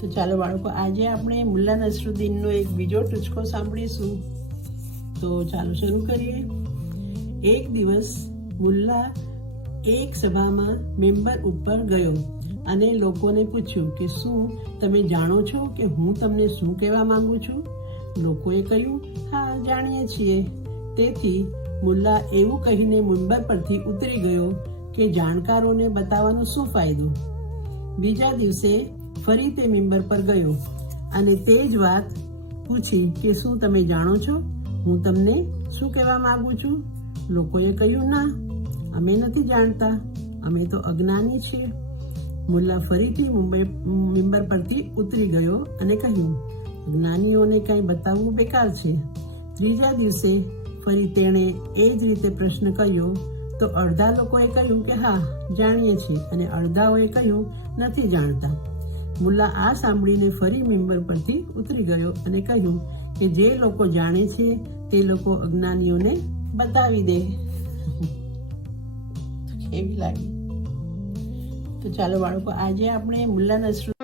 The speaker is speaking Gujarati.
તો ચાલો બાળકો, આજે આપણે મુલ્લા નસરુદ્દીનનો એક બીજો ટૂચકો સાંભળીશું. તો ચાલો શરૂ કરીએ. એક દિવસ મુલ્લા એક સભામાં મેમ્બર ઉપર ગયો અને લોકોને પૂછ્યું કે શું તમે જાણો છો કે હું તમને શું કહેવા માંગુ છું? લોકોએ કહ્યું, હા, જાણીએ છીએ. તેથી મુલ્લા એવું કહીને મેમ્બર પરથી ઉતરી ગયો કે જાણકારોને બતાવવાનો શું ફાયદો. બીજા દિવસે ફરી તે મેમ્બર પર ગયો અને તે જ વાત પૂછી કે શું તમે જાણો છો હું તમને શું કહેવા માંગુ છું? લોકોએ કહ્યું, ના, અમે નથી જાણતા, અમે તો અજ્ઞાની છીએ. મુલ્લા ફરીથી મેમ્બર પરથી ઉતરી ગયો અને કહ્યું, અજ્ઞાનીઓને કંઈ બતાવવું બેકાર છે. ત્રીજા દિવસે ફરી તેણે એ જ રીતે પ્રશ્ન કર્યો તો અડધા લોકોએ કહ્યું કે હા, જાણીએ છીએ અને અડધાઓએ કહ્યું નથી જાણતા. મુલ્લા આ સાંભળીને ફરી મેમ્બર પરથી ઉતરી ગયો અને કહ્યું કે જે લોકો જાણે છે તે લોકો અજ્ઞાનીઓને બતાવી દે. કેવી લાગી? તો ચાલો બાળકો, આજે આપણે મુલ્લા નસરુદ્દીન